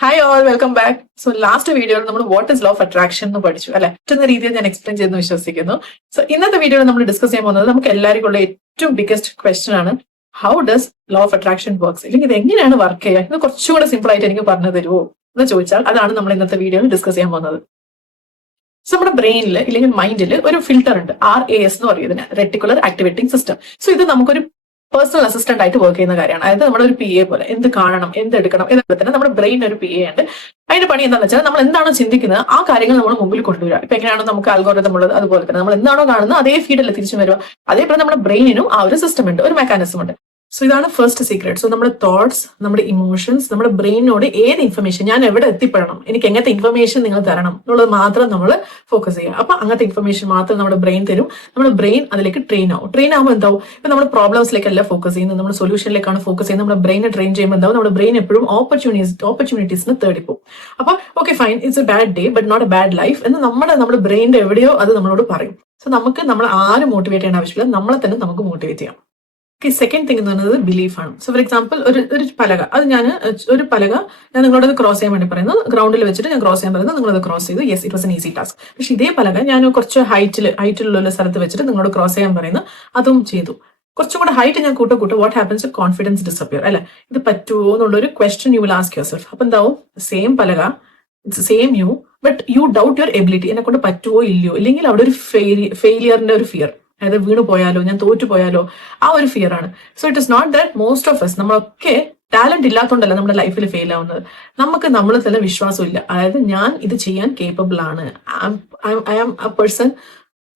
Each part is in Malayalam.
Hi all, welcome back. So last വീഡിയോയിൽ നമ്മൾ what is low of attraction എന്ന് പഠിച്ചു അല്ലെ. പറ്റുന്ന രീതിയിൽ ഞാൻ എക്സ്പ്ലെയിൻ ചെയ്തെന്ന് വിശ്വസിക്കുന്നു. സോ ഇന്നത്തെ വീഡിയോയിൽ നമ്മൾ ഡിസ്കസ് ചെയ്യാൻ പോകുന്നത് നമുക്ക് എല്ലാവർക്കും ഉള്ള ഏറ്റവും ബിഗസ്റ്റ് ക്വസ്റ്റൻ ആണ്, how does law of attraction works, അല്ലെങ്കിൽ ഇത് എങ്ങനെയാണ് വർക്ക് ചെയ്യുക, ഇത് കുറച്ചും കൂടെ സിമ്പിൾ ആയിട്ട് എനിക്ക് പറഞ്ഞു തരുമോ എന്ന് ചോദിച്ചാൽ അതാണ് നമ്മൾ ഇന്നത്തെ വീഡിയോയിൽ ഡിസ്കസ് ചെയ്യാൻ പോകുന്നത്. സോ നമ്മുടെ ബ്രെയിനിൽ ഇല്ലെങ്കിൽ മൈൻഡിൽ ഒരു ഫിൽട്ടർ ഉണ്ട്, RAS എന്ന് പറയുന്നതിന്, റെറ്റിക്കുലർ ആക്ടിവേറ്റിംഗ് സിസ്റ്റം. സോ ഇത് നമുക്കൊരു പേഴ്സണൽ അസിസ്റ്റന്റ് ആയിട്ട് വർക്ക് ചെയ്യുന്ന കാര്യമാണ്. അതായത് നമ്മുടെ ഒരു PA പോലെ എന്ത് കാണണം, എന്ത് എടുക്കണം എന്നൊക്കെ തന്നെ നമ്മുടെ ബ്രെയിൻ ഒരു PA ഉണ്ട്. അതിന്റെ പണി എന്താണെന്ന് വെച്ചാൽ നമ്മൾ എന്താണോ ചിന്തിക്കുന്നത് ആ കാര്യങ്ങൾ നമ്മൾ മുമ്പിൽ കൊണ്ടുവരിക. ഇപ്പൊ എങ്ങനെയാണോ നമുക്ക് അൽഗോരിതം ഉള്ളത് അതുപോലെ തന്നെ നമ്മൾ എന്താണോ കാണുന്നത് അതേ ഫീഡിൽ തിരിച്ചു വരിക. അതേപോലെ നമ്മുടെ ബ്രെയിനിനും ആ ഒരു സിസ്റ്റം ഉണ്ട്, ഒരു മെക്കാനിസം ഉണ്ട്. സോ ഇതാണ് ഫസ്റ്റ് സീക്രട്ട്. സോ നമ്മുടെ തോട്ട്സ്, നമ്മുടെ ഇമോഷൻസ്, നമ്മുടെ ബ്രെയിനോട് ഏത് ഇൻഫർമേഷൻ, ഞാൻ എവിടെ എത്തിപ്പെടണം, എനിക്ക് എങ്ങനത്തെ ഇൻഫർമേഷൻ നിങ്ങൾ തരണം എന്നുള്ളത് മാത്രം നമ്മൾ ഫോക്കസ് ചെയ്യുക. അപ്പൊ അങ്ങനത്തെ ഇൻഫർമേഷൻ മാത്രം നമ്മുടെ ബ്രെയിൻ തരും. നമ്മുടെ ബ്രെയിൻ അതിലേക്ക് ട്രെയിൻ ആവും. ട്രെയിൻ ആകുമ്പോൾ എന്താവും, ഇപ്പൊ നമ്മുടെ പ്രോബ്ലംസിലേക്കല്ല ഫോക്കസ് ചെയ്യുന്നത്, നമ്മുടെ സൊല്യൂഷനിലേക്കാണ് ഫോക്കസ് ചെയ്യുന്നത്. നമ്മുടെ ബ്രെയിനെ ട്രെയിൻ ചെയ്യുമ്പോൾ എന്താവും, നമ്മുടെ ബ്രെയിൻ എപ്പോഴും ഓപ്പർച്യൂണിറ്റീസിന് തേടിപ്പോവും. അപ്പൊ okay fine, it's a bad day but not a bad life എന്ന് നമ്മുടെ ബ്രെയിനിന്റെ എവിടെയോ അത് നമ്മളോട് പറയും. സോ നമുക്ക് നമ്മൾ ആരും മോട്ടിവേറ്റ് ചെയ്യേണ്ട ആവശ്യമില്ല, നമ്മളെ തന്നെ നമുക്ക് മോട്ടിവേറ്റ് ചെയ്യാം. സെക്കൻഡ് തിങ് എന്ന് പറയുന്നത് ബിലീഫാണ്. സോ ഫോർ എക്സാമ്പിൾ ഒരു പലക, അത് ഞാൻ നിങ്ങളോട് ക്രോസ് ചെയ്യാൻ വേണ്ടി പറയുന്നത്, ഗ്രൗണ്ടിൽ വെച്ചിട്ട് ഞാൻ ക്രോസ് ചെയ്യാൻ പറയുന്നത്, നിങ്ങളത് ക്രോസ് ചെയ്തു. Yes, it was an easy task. പക്ഷെ ഇതേ പലക ഞാൻ കുറച്ച് ഹൈറ്റിലുള്ള സ്ഥലത്ത് വെച്ചിട്ട് നിങ്ങളോട് ക്രോസ് ചെയ്യാൻ പറയുന്നത്, അതും ചെയ്തു. കുറച്ചും കൂടെ ഹൈറ്റ് ഞാൻ കൂട്ടും വാട്ട് ഹാപ്പൻസ്, കോൺഫിഡൻസ് ഡിസപ്പിയർ അല്ലെ. ഇത് പറ്റുമോ എന്നുള്ളൊരു question you will ask yourself. അപ്പൊ എന്താവും, സെയിം പലക, same you, but you doubt your ability, എന്നെ കൊണ്ട് പറ്റുമോ ഇല്ലയോ, ഇല്ലെങ്കിൽ അവിടെ ഒരു ഫെയിലിയറിന്റെ ഒരു ഫിയർ, അതായത് വീണ് പോയാലോ, ഞാൻ തോറ്റു പോയാലോ, ആ ഒരു ഫിയർ ആണ്. So it is not that most of us, നമ്മളൊക്കെ ടാലന്റ് ഇല്ലാത്തതുകൊണ്ടല്ല നമ്മുടെ ലൈഫിൽ ഫെയിൽ ആവുന്നത്, നമുക്ക് നമ്മൾ തന്നെ വിശ്വാസമില്ല. അതായത് ഞാൻ ഇത് ചെയ്യാൻ കേപ്പബിൾ ആണ്, I am a person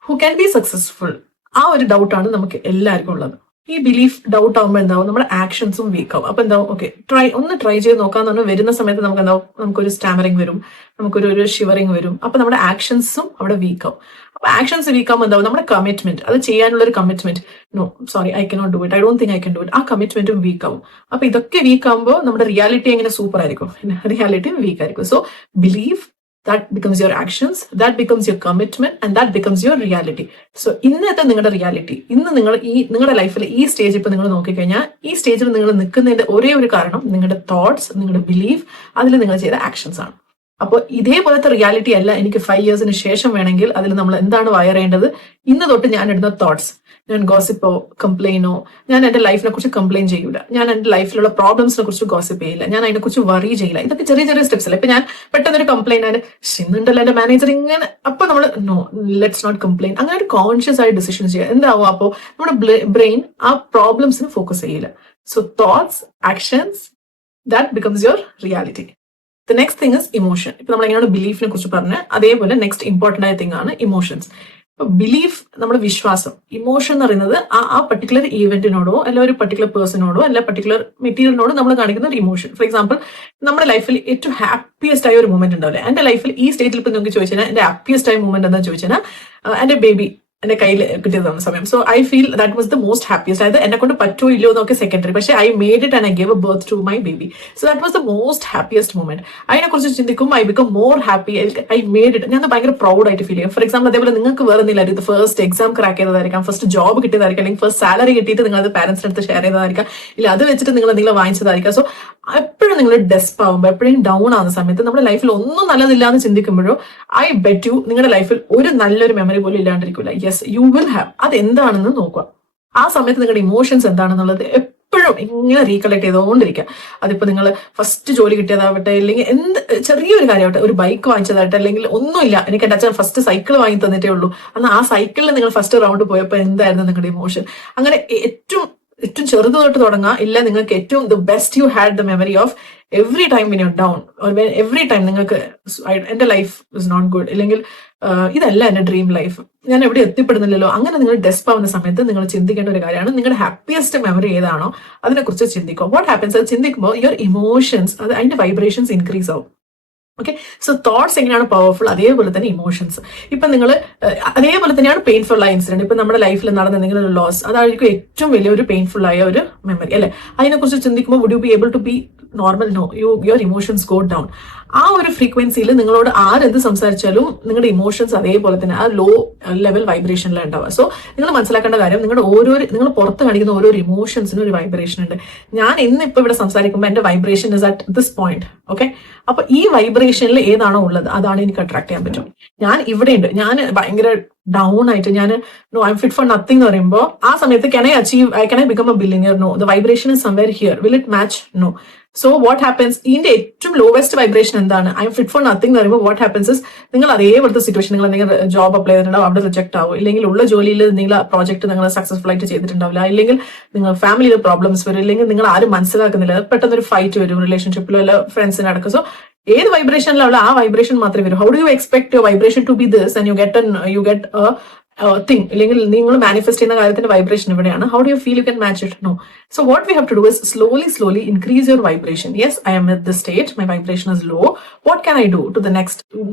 who can be successful. ആ ഒരു ഡൗട്ടാണ് നമുക്ക് എല്ലാവർക്കും ഉള്ളത്. ഈ ബിലീഫ് ഡൗട്ട് ആകുമ്പോൾ എന്താവും, നമ്മുടെ ആക്ഷൻസും വീക്ക് ആവും. അപ്പൊ എന്താവും, ഓക്കെ ട്രൈ ചെയ്ത് നോക്കാന്ന് പറഞ്ഞാൽ വരുന്ന സമയത്ത് നമുക്ക് എന്താവും, നമുക്കൊരു സ്റ്റാമറിങ് വരും, നമുക്കൊരു ഷിവറിങ് വരും. അപ്പൊ നമ്മുടെ ആക്ഷൻസും അവിടെ വീക്ക് ആവും. അപ്പൊ ആക്ഷൻസ് വീക്ക് ആകുമ്പോൾ എന്താവും, നമ്മുടെ കമ്മിറ്റ്മെന്റ്, അത് ചെയ്യാനുള്ള ഒരു commitment, no sorry I cannot do it, I don't think I can do it, ആ കമ്മിറ്റ്മെന്റും വീക്ക് ആവും. അപ്പൊ ഇതൊക്കെ വീക്ക് ആകുമ്പോൾ നമ്മുടെ റിയാലിറ്റി എങ്ങനെ സൂപ്പർ ആയിരിക്കും, റിയാലിറ്റി വീക്ക് ആയിരിക്കും. So believe, that becomes your actions, that becomes your commitment, and that becomes your reality. So ഇന്നത്തെ നിങ്ങളുടെ റിയാലിറ്റി, ഇന്ന് നിങ്ങളുടെ ലൈഫിൽ ഈ സ്റ്റേജ് ഇപ്പൊ നിങ്ങൾ നോക്കിക്കഴിഞ്ഞാൽ, ഈ സ്റ്റേജിൽ നിങ്ങൾ നിൽക്കുന്നതിന്റെ ഒരേ ഒരു കാരണം നിങ്ങളുടെ തോട്ട്സ്, നിങ്ങളുടെ ബിലീഫ്, അതിൽ നിങ്ങൾ ചെയ്ത ആക്ഷൻസ് ആണ്. അപ്പോൾ ഇതേപോലത്തെ റിയാലിറ്റി അല്ല എനിക്ക് 5 ഇയേഴ്സിന് ശേഷം വേണമെങ്കിൽ അതിൽ നമ്മൾ എന്താണ് വയർ ചെയ്യേണ്ടത്, ഇന്ന് തൊട്ട് ഞാൻ ഇടുന്ന തോട്ട്സ്, ഞാൻ ഗോസിപ്പോ കംപ്ലെയിനോ, ഞാൻ എന്റെ ലൈഫിനെ കുറിച്ച് കംപ്ലെയിൻ ചെയ്യൂല, ഞാൻ എന്റെ ലൈഫിലുള്ള പ്രോബ്ലംസിനെ കുറിച്ച് ഗോസിപ്പ് ചെയ്യില്ല, ഞാൻ അതിനെ കുറിച്ച് വറി ചെയ്യില്ല. ഇതൊക്കെ ചെറിയ ചെറിയ സ്റ്റെപ്സ് അല്ലേ. ഇപ്പൊ ഞാൻ പെട്ടെന്നൊരു കംപ്ലെയിൻ ആണ്, ഇന്നുണ്ടല്ലോ എന്റെ മാനേജർ ഇങ്ങനെ, അപ്പൊ നമ്മൾ നോ, ലെറ്റ്സ് നോട്ട് കംപ്ലെയിൻ, അങ്ങനെ ഒരു കോൺഷ്യസ് ആയി ഡിസിഷൻ ചെയ്യുക. എന്താവും, അപ്പോ നമ്മുടെ ബ്രെയിൻ ആ പ്രോബ്ലംസിന് ഫോക്കസ് ചെയ്യില്ല. So thoughts, actions, that becomes your reality. The next thing is emotion. ഇപ്പൊ നമ്മൾ എങ്ങനെയാണ് ബിലീഫിനെ കുറിച്ച് പറഞ്ഞ അതേപോലെ നെക്സ്റ്റ് ഇമ്പോർട്ടന്റ് ആയ തിങ് ആണ് ഇമോഷൻസ്. ബിലീഫ്, നമ്മുടെ വിശ്വാസം. ഇമോഷൻ എന്ന് പറയുന്നത് ആ പർട്ടിക്കുലർ ഈവന്റിനോടോ അല്ല ഒരു പർട്ടിക്കുലർ പേഴ്സണോടോ അല്ല പർട്ടിക്കുലർ മെറ്റീരിയലിനോടോ നമ്മൾ കാണിക്കുന്ന ഒരു ഇമോഷൻ. ഫോർ എക്സാമ്പിൾ, നമ്മുടെ ലൈഫിൽ ഏറ്റവും ഹാപ്പിയസ്റ്റ് ആയ ഒരു മൂമെന്റ് ഉണ്ടാവില്ലേ, എന്റെ ലൈഫിൽ ഈ സ്റ്റേജിൽ ഇപ്പൊ നിങ്ങൾക്ക് ചോദിച്ചാൽ എന്റെ ഹാപ്പിയസ്റ്റ് ആയ മൂമെന്റ് എന്താ ചോദിച്ചാൽ എന്റെ ബേബി എന്റെ കയ്യിൽ കിട്ടിയതാണ് സമയം. So I feel that was the most happiest. അതായത് എന്നെ കൊണ്ട് പറ്റുമോ ഇല്ലയോ എന്നൊക്കെ സെക്കൻഡറി, പക്ഷേ I made it and I gave a birth to my baby. So that was the most happiest moment. അതിനെക്കുറിച്ച് ചിന്തിക്കുമ്പോൾ I become more happy, I made it. ഞാൻ ഭയങ്കര പ്രൗഡ് ആയിട്ട് ഫീൽ ചെയ്യും. ഫോർ എക്സാമ്പിൾ, അതേപോലെ നിങ്ങൾക്ക് വേറെ എന്തെങ്കിലും, ഇത് ഫസ്റ്റ് എക്സാം ക്രാക്ക് ചെയ്തതായിരിക്കാം, ഫസ്റ്റ് ജോബ് കിട്ടിയതായിരിക്കും, അല്ലെങ്കിൽ ഫസ്റ്റ് സാലറി കിട്ടിയിട്ട് നിങ്ങൾ അത് പാരന്റ്സിന് അടുത്ത് ഷെയർ ചെയ്തതായിരിക്കാം, ഇല്ല അത് വെച്ചിട്ട് നിങ്ങൾ എന്തെങ്കിലും വാങ്ങിച്ചതായിരിക്കാം. സോ എപ്പോഴും നിങ്ങൾ ഡെസ്പ് ആവുമ്പോൾ, എപ്പോഴും ഡൗൺ ആവുന്ന സമയത്ത്, നമ്മുടെ ലൈഫിൽ ഒന്നും നല്ലതില്ല എന്ന് ചിന്തിക്കുമ്പോഴോ ഐ ബെറ്റ് യു നിങ്ങളുടെ ലൈഫിൽ ഒരു നല്ലൊരു മെമ്മറി പോലും ഇല്ലാണ്ടിരിക്കില്ല. Yes, you will have. അതെന്താണെന്ന് നോക്കുക. ആ സമയത്ത് നിങ്ങളുടെ ഇമോഷൻസ് എന്താണെന്നുള്ളത് എപ്പോഴും ഇങ്ങനെ റീകളക്ട് ചെയ്തുകൊണ്ടിരിക്കുക. അതിപ്പോ നിങ്ങൾ ഫസ്റ്റ് ജോലി കിട്ടിയതാവട്ടെ, അല്ലെങ്കിൽ എന്ത് ചെറിയൊരു കാര്യമാവട്ടെ, ഒരു ബൈക്ക് വാങ്ങിച്ചതാവട്ടെ, അല്ലെങ്കിൽ ഒന്നുമില്ല, എനിക്ക് എന്റെ അച്ഛൻ ഫസ്റ്റ് സൈക്കിൾ വാങ്ങി തന്നിട്ടേ ഉള്ളൂ, അന്ന് ആ സൈക്കിളിൽ നിങ്ങൾ ഫസ്റ്റ് റൗണ്ട് പോയപ്പോൾ എന്തായിരുന്നു നിങ്ങളുടെ ഇമോഷൻ. അങ്ങനെ ഏറ്റവും ചെറുത് തൊട്ട് തുടങ്ങാം. ഇല്ല, നിങ്ങൾക്ക് ഏറ്റവും the best you had the memory of every time when you down, every time നിങ്ങൾക്ക് എന്റെ ലൈഫ് ഇസ് നോട്ട് ഗുഡ്, അല്ലെങ്കിൽ ഇതല്ല എന്റെ ഡ്രീം ലൈഫ്, ഞാൻ എവിടെ എത്തിപ്പെടുന്നില്ലല്ലോ, അങ്ങനെ നിങ്ങൾ ഡെസ്പ് ആവുന്ന സമയത്ത് നിങ്ങൾ ചിന്തിക്കേണ്ട ഒരു കാര്യമാണ്, നിങ്ങളുടെ ഹാപ്പിയസ്റ്റ് മെമ്മറി ഏതാണോ അതിനെക്കുറിച്ച് ചിന്തിക്കുക. വാട്ട് ഹാപ്പൻസ്, അത് ചിന്തിക്കുമ്പോൾ യുവർ ഇമോഷൻസ്, അത് അതിന്റെ വൈബ്രേഷൻസ് ഇൻക്രീസ് ആവും. ഓക്കെ, സോ തോട്ട്സ് എങ്ങനെയാണ് പവർഫുൾ, അതേപോലെ തന്നെ ഇമോഷൻസ്. ഇപ്പൊ നിങ്ങൾ അതേപോലെ തന്നെയാണ് പെയിൻഫുൾ ആയ ഇൻസിഡന്റ്. ഇപ്പൊ നമ്മുടെ ലൈഫിൽ നടന്ന എന്തെങ്കിലും ഒരു ലോസ്, അതായിരിക്കും ഏറ്റവും വലിയൊരു പെയിൻഫുൾ ആയ ഒരു മെമ്മറി അല്ലെ. അതിനെക്കുറിച്ച് ചിന്തിക്കുമ്പോൾ would you be able to be normal no, your emotions go down. ആ ഒരു ഫ്രീക്വൻസിയിൽ നിങ്ങളോട് ആരെന്ത് സംസാരിച്ചാലും നിങ്ങളുടെ ഇമോഷൻസ് അതേപോലെ തന്നെ ആ ലോ ലെവൽ വൈബ്രേഷനിലാണ് ഉണ്ടാവുക. സോ നിങ്ങൾ മനസ്സിലാക്കേണ്ട കാര്യം, നിങ്ങൾ പുറത്ത് കാണിക്കുന്ന ഓരോ ഇമോഷൻസിനും ഒരു വൈബ്രേഷൻ ഉണ്ട്. ഞാൻ ഇന്നിപ്പോ ഇവിടെ സംസാരിക്കുമ്പോൾ എന്റെ vibration is at this point. Okay, അപ്പൊ ഈ വൈബ്രേഷനിൽ ഏതാണോ ഉള്ളത് അതാണ് എനിക്ക് അട്രാക്ട് ചെയ്യാൻ പറ്റും. ഞാൻ ഇവിടെ ഉണ്ട്, ഞാൻ ഭയങ്കര ഡൗൺ ആയിട്ട് ഞാൻ no I am fit for nothing എന്ന് പറയുമ്പോൾ ആ സമയത്ത് can I become a billionaire? No, the vibration is somewhere here. Will it match? No. So what happens, ഇതിന്റെ ഏറ്റവും ലോവസ്റ്റ് വൈബ്രേഷൻ എന്താണ്? I am fit for nothing എന്ന് പറയുമ്പോൾ വാട്ട് ഹാപ്പൻസ് ഇസ്, നിങ്ങൾ അതേപോലത്തെ സിറ്റുവേഷൻ, നിങ്ങൾ എന്തെങ്കിലും ജോബ് അപ്ലൈ ചെയ്തിട്ടുണ്ടാവും, അവിടെ റിജക്ട് ആവും, ഇല്ലെങ്കിൽ ഉള്ള ജോലിയിൽ നിങ്ങൾ പ്രോജക്ട് നിങ്ങൾ സക്സസ്ഫുൾ ആയിട്ട് ചെയ്തിട്ടുണ്ടാവില്ല, ഇല്ലെങ്കിൽ നിങ്ങൾ ഫാമിലിയിൽ പ്രോബ്ലംസ് വരും, ഇല്ലെങ്കിൽ നിങ്ങൾ ആരും മനസ്സിലാക്കുന്നില്ല, പെട്ടെന്ന് ഒരു ഫൈറ്റ് വരും റിലേഷൻഷിപ്പിലോ അല്ല ഫ്രണ്ട്സിന് അടക്കം. സോ ഏത് വൈബ്രേഷനിലുള്ള ആ വൈബ്രേഷൻ മാത്രമേ വരും. How do you expect your vibration to be this and you get thing, ഇല്ലെങ്കിൽ നിങ്ങൾ മാനിഫെസ്റ്റ് ചെയ്യുന്ന കാര്യത്തിന്റെ വൈബ്രേഷൻ ഇവിടെയാണ്. How do you feel you can match it? No. So what we have to do is slowly increase your vibration. Yes, I am at this stage, my vibration is low. What can I do to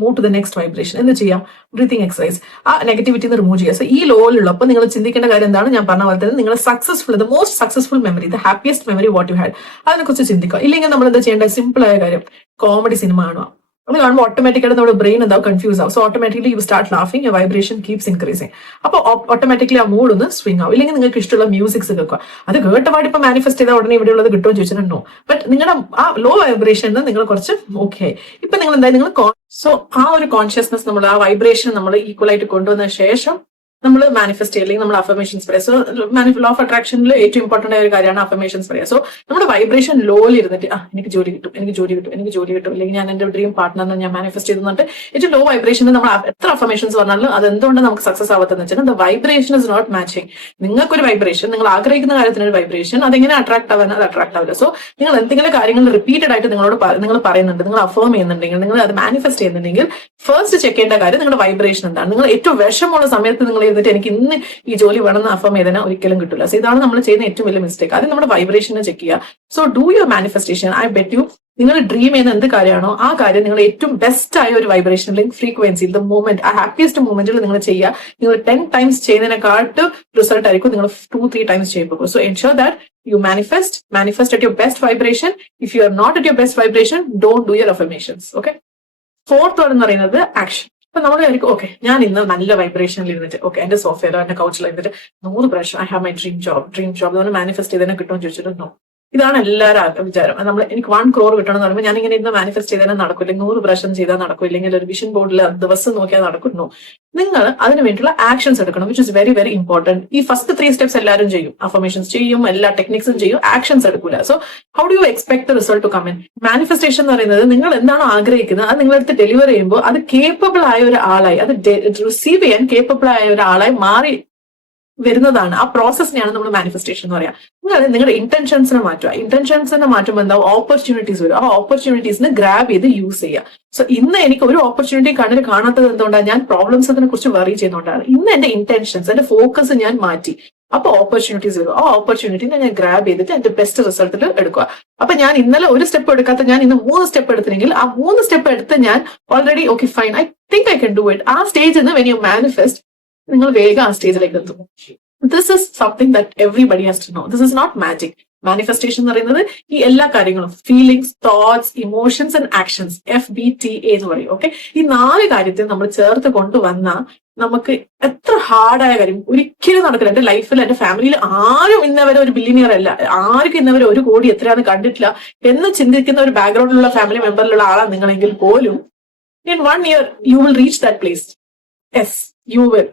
move to the next vibration? എന്ത് ചെയ്യാം? Breathing exercise. ആ നെഗറ്റിവിറ്റി റിമൂവ് ചെയ്യുക. സോ ഈ ലോയിലുള്ളപ്പോൾ നിങ്ങൾ ചിന്തിക്കേണ്ട കാര്യം എന്താണ്? ഞാൻ പറഞ്ഞ പോലെ തന്നെ നിങ്ങൾ successful, the most successful memory, the happiest memory what you had, അതിനെക്കുറിച്ച് ചിന്തിക്കുക. ഇല്ലെങ്കിൽ നമ്മൾ എന്താ ചെയ്യേണ്ടത്? സിമ്പിൾ ആയ കാര്യം, കോമഡി സിനിമ കാണുക. അത് കാണുമ്പോൾ ഓട്ടോമാറ്റിക്കായിട്ട് നമ്മുടെ ബ്രെയിൻ എന്താവും? കൺഫ്യൂസ് ആവും. So automatically you start laughing, your vibration keeps increasing. അപ്പോൾ ഓട്ടോമാറ്റിക്കലി ആ മൂഡ് ഒന്ന് സ്വിംഗ് ആവും. ഇല്ലെങ്കിൽ നിങ്ങൾക്ക് ഇഷ്ടമുള്ള മ്യൂസിക്സ് കേൾക്കുക. അത് കേട്ടപാടി ഇപ്പൊ മാനിഫെസ്റ്റ് ചെയ്താൽ ഉടനെ ഇവിടെ ഉള്ളത് കിട്ടുമെന്ന് ചോദിച്ചിട്ടുണ്ടോ? ബട്ട് നിങ്ങളുടെ ആ ലോ വൈബ്രേഷൻ നിങ്ങൾ കുറച്ച് ഓക്കെ. ഇപ്പൊ നിങ്ങൾ എന്തായാലും നിങ്ങൾ സോ ആ ഒരു കോൺഷ്യസ്നെസ്, നമ്മൾ ആ വൈബ്രേഷൻ നമ്മൾ ഈക്വൽ ആയിട്ട് കൊണ്ടുവന്ന ശേഷം നമ്മൾ മാനിഫെസ്റ്റ് ചെയ്യുക, അല്ലെങ്കിൽ നമ്മൾ അഫർമേഷൻസ് പറയാം. സോ ലോ ഓഫ് അട്രാക്ഷനിൽ ഏറ്റവും ഇമ്പോർട്ടന്റ് ആയ ഒരു കാര്യമാണ് അഫർമേഷൻസ് പറയാം. സോ നമ്മുടെ വൈബ്രേഷൻ ലോയിൽ ഇരുന്നിട്ട് എനിക്ക് ജോലി കിട്ടും, അല്ലെങ്കിൽ ഞാൻ എന്റെ ഡ്രീം പാർട്ട്ണറിനെ ഞാൻ മാനിഫെസ്റ്റ് ചെയ്തിട്ട് ഏറ്റവും ലോ വൈബ്രേഷനിൽ നമ്മൾ എത്ര അഫർമേഷൻസ് പറഞ്ഞാലും അത് എന്തുകൊണ്ട് നമുക്ക് സക്സസ് ആവാത്തെന്ന് വെച്ചാൽ the vibration is not matching. നിങ്ങൾക്കൊരു വൈബ്രേഷൻ, നിങ്ങൾ ആഗ്രഹിക്കുന്ന കാര്യത്തിനൊരു വൈബ്രേഷൻ, അതെങ്ങനെ അട്രാക്ട് ആവാൻ? അത് അട്രാക്ട് ആവില്ല. സോ നിങ്ങൾ എന്തെങ്കിലും കാര്യങ്ങൾ റിപ്പീറ്റഡ് ആയിട്ട് നിങ്ങൾ പറയുന്നുണ്ട്, നിങ്ങൾ അഫേം ചെയ്യുന്നുണ്ടെങ്കിൽ, നിങ്ങൾ അത് മാനിഫെസ്റ്റ് ചെയ്യുന്നുണ്ടെങ്കിൽ ഫസ്റ്റ് ചെക്ക് ചെയ്യേണ്ട കാര്യം നിങ്ങളുടെ വൈബ്രേഷൻ എന്താണ്. നിങ്ങൾ ഏറ്റവും വിഷമമുള്ള സമയത്ത് നിങ്ങൾ എന്നിട്ട് എനിക്ക് ഇന്ന് ഈ ജോലി വേണമെന്ന് അഫേം ചെയ്താൽ ഒരിക്കലും കിട്ടില്ല. സോ ഇതാണ് നമ്മൾ ചെയ്യുന്ന ഏറ്റവും വലിയ മിസ്റ്റേക്ക്. അത് നമ്മുടെ വൈബ്രേഷനെ ചെക്ക് ചെയ്യുക. So do your manifestation. I bet you, നിങ്ങൾ ഡ്രീം ചെയ്യുന്ന എന്ത് കാര്യമാണോ ആ കാര്യം നിങ്ങൾ ഏറ്റവും ബെസ്റ്റ് ആയ ഒരു വൈബ്രേഷൻ, അല്ലെങ്കിൽ ഫ്രീക്വൻസി, ദ മൂമെന്റ്, ആ ഹാപ്പിയസ്റ്റ് മൂമെന്റിൽ നിങ്ങൾ ചെയ്യുക. നിങ്ങൾ 10 times ചെയ്യുന്നതിനെക്കാട്ട് റിസൾട്ട് ആയിരിക്കും നിങ്ങൾ 2-3 times ചെയ്യുമ്പോൾ. So ensure that you manifest at your best vibration. If you are not at your best vibration, don't do your affirmations. Okay. Fourth one എന്ന് പറയുന്നത് ആക്ഷൻ. അപ്പൊ നമ്മൾ വിചാരിക്കും, ഓക്കെ ഞാൻ ഇന്ന് നല്ല വൈബ്രേഷനിൽ ഇരുന്നിട്ട്, ഓക്കെ എന്റെ സോഫയിലോ എന്റെ കൗച്ചിലോ ഇരുന്നിട്ട് 100 പ്രാവശ്യം I have my dream job നമ്മൾ മാനിഫെസ്റ്റ് ചെയ്തതിനെ കിട്ടുമെന്ന് ചോദിച്ചിട്ടുണ്ടോ? ഇതാണ് എല്ലാവരും വിചാരം. നമ്മൾ എനിക്ക് 1 crore കിട്ടണം എന്ന് പറയുമ്പോൾ ഞാൻ ഇങ്ങനെ ഇരുന്ന് മാനിഫെസ്റ്റ് ചെയ്താൽ നടക്കില്ല, 100 പ്രാവശ്യം ചെയ്താൽ നടക്കും, ഇല്ലെങ്കിൽ ഒരു വിഷൻ ബോർഡിൽ ദിവസം നോക്കിയാൽ നടക്കുന്നു. നിങ്ങൾ അതിന് വേണ്ടിയുള്ള ആക്ഷൻസ് എടുക്കണം, which is very very important. ഈ ഫസ്റ്റ് 3 steps എല്ലാവരും ചെയ്യും, അഫർമേഷൻസ് ചെയ്യും, എല്ലാ ടെക്നിക്സും ചെയ്യും, ആക്ഷൻസ് എടുക്കൂല. So how do you expect the result to come in? Manifestation എന്ന് പറയുന്നത് നിങ്ങൾ എന്താണോ ആഗ്രഹിക്കുന്നത് അത് നിങ്ങളടുത്ത് ഡെലിവർ ചെയ്യുമ്പോൾ അത് കേപ്പബിൾ ആയ ഒരു ആളായി, അത് റിസീവ് ചെയ്യാൻ കേപ്പബിൾ ആയ ഒരാളായി മാറി വരുന്നതാണ്. ആ പ്രോസസ്സിനെയാണ് നമ്മൾ മാനിഫെസ്റ്റേഷൻ എന്ന് പറയാം. നിങ്ങൾ നിങ്ങളുടെ ഇന്റൻഷൻസിനെ മാറ്റുക. ഇന്റൻഷൻസിനെ മാറ്റുമ്പോൾ എന്താവും? ഓപ്പർച്യൂണിറ്റീസ് വരും. ആ ഓപ്പർച്യൂണിറ്റീസിനെ ഗ്രാബ് ചെയ്ത് യൂസ് ചെയ്യുക. സോ ഇന്ന് എനിക്ക് ഒരു ഓപ്പർച്യൂണിറ്റി കണ്ണിൽ കാണാത്തത് എന്തുകൊണ്ടാണ്? ഞാൻ പ്രോബ്ലംസിനെ കുറിച്ച് വറി ചെയ്യുന്നതുകൊണ്ടാണ്. ഇന്ന് എന്റെ ഇന്റൻഷൻസ്, എന്റെ ഫോക്കസ് ഞാൻ മാറ്റി. അപ്പൊ ഓപ്പർച്യൂണിറ്റീസ് വരും. ആ ഓപ്പർച്യൂണിറ്റിനെ ഞാൻ ഗ്രാബ് ചെയ്തിട്ട് എന്റെ ബെസ്റ്റ് റിസൾട്ടിൽ എടുക്കുക. അപ്പൊ ഞാൻ ഇന്നലെ ഒരു സ്റ്റെപ്പ് എടുക്കാത്ത ഞാൻ ഇന്ന് 3 സ്റ്റെപ്പ് എടുത്തില്ലെങ്കിൽ ആ 3 സ്റ്റെപ്പ് എടുത്ത് ഞാൻ already okay fine, I think I can do it. ആ സ്റ്റേജിൽ നിന്ന് വെൻ യു മാനിഫെസ്റ്റ് നിങ്ങൾ വേഗം ആ സ്റ്റേജിലേക്ക് എത്തും. This is something that everybody has to know. This is not magic. Manifestation എന്ന് പറയുന്നത് ഈ എല്ലാ കാര്യങ്ങളും, feelings, thoughts, emotions and actions, FBTA എന്ന് പറയും. ഓക്കെ, ഈ 4 കാര്യത്തെ നമ്മൾ ചേർത്ത് കൊണ്ടുവന്ന നമുക്ക് എത്ര ഹാർഡായ കാര്യം ഒരിക്കലും നടക്കില്ല. എന്റെ ലൈഫിൽ, എന്റെ ഫാമിലിയിൽ ആരും ഇന്നവരെ ഒരു ബില്യണിയർ അല്ല, ആർക്കും ഇന്നവരെ 1 കോടി എത്രയാണ് കണ്ടിട്ടില്ല എന്ന് ചിന്തിക്കുന്ന ഒരു ബാക്ക്ഗ്രൗണ്ടിലുള്ള ഫാമിലി മെമ്പറിലുള്ള ആളാണ് നിങ്ങളെങ്കിൽ പോലും in 1 year you will reach that place. Yes, you will.